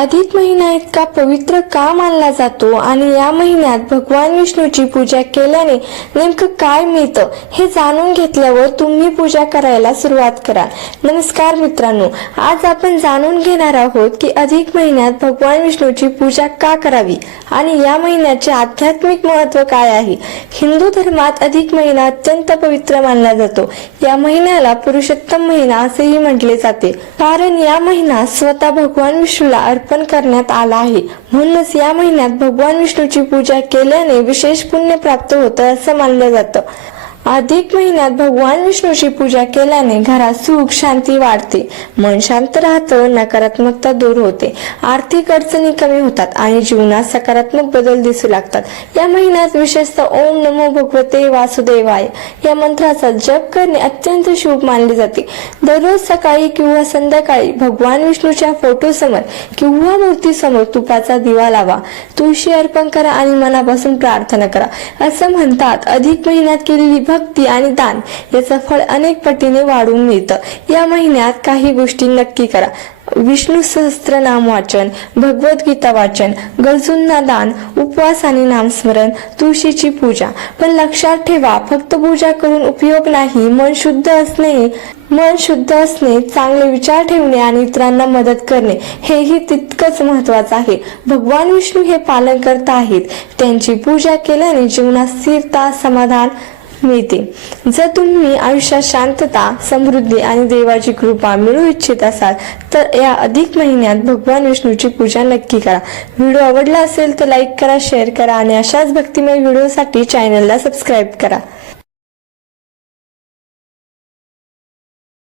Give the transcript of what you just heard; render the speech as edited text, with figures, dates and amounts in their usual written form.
अधिक महिना इतका पवित्र का मानला जातो आणि या महिन्यात भगवान विष्णूची पूजा केल्याने नेमकं काय मिळतं हे जाणून घेतल्यावर तुम्ही पूजा करायला सुरुवात करा। नमस्कार मित्रांनो, आज आपण जाणून घेणार आहोत की अधिक महिन्यात भगवान विष्णूची पूजा का करावी आणि या महिन्याचे आध्यात्मिक महत्त्व काय आहे। हिंदू धर्मात अधिक महिना अत्यंत पवित्र मानला जातो। या महिन्याला पुरुषोत्तम महिना असेही म्हटले जाते, कारण या महिना स्वतः भगवान विष्णूला अर्पण करण्यात आला आहे। म्हणूनच या महिन्यात भगवान विष्णूची पूजा केल्याने विशेष पुण्य प्राप्त होतं असं मानलं जातं। अधिक महिन्यात भगवान विष्णूची पूजा केल्याने घरात सुख शांती वाढते, मन शांत राहतं, नकारात्मकता दूर होते, आर्थिक अडचणी कमी होतात आणि जीवनात सकारात्मक बदल दिसू लागतात। या महिन्यात विशेषतः ओम नमो भगवते वासुदेवाय या मंत्राचा जप करणे अत्यंत शुभ मानले जाते। दररोज सकाळी किंवा संध्याकाळी भगवान विष्णूच्या फोटो समोर किंवा मूर्ती समोर तुपाचा दिवा लावा, तुळशी अर्पण करा आणि मनापासून प्रार्थना करा। असं म्हणतात, अधिक महिन्यात केलेली भक्ती आणि दान याचं फळ अनेक पटीने वाढून मिळतं। या महिन्यात काही गोष्टी नक्की करा। विष्णू सहस्त्रनाम वाचन, भगवद्गीता वाचन, गरजूंना दान, उपवास आणि नामस्मरण, तुळशीची पूजा। पण लक्षात ठेवा, फक्त पूजा करून उपयोग नाही। मन शुद्ध असणे, चांगले विचार ठेवणे आणि इतरांना मदत करणे हेही तितकंच महत्वाचं आहे। भगवान विष्णू हे पालनकर्ता आहेत, त्यांची पूजा केल्याने जीवनात स्थिरता समाधान मिळते। जर तुम्ही आयुष्यात शांतता, समृद्धी आणि देवाची कृपा मिळवू इच्छित असाल तर या अधिक महिन्यात भगवान विष्णूची पूजा नक्की करा। व्हिडिओ आवडला असेल तर लाईक करा, शेअर करा आणि अशाच भक्तिमय व्हिडिओसाठी चॅनलला सबस्क्राईब करा।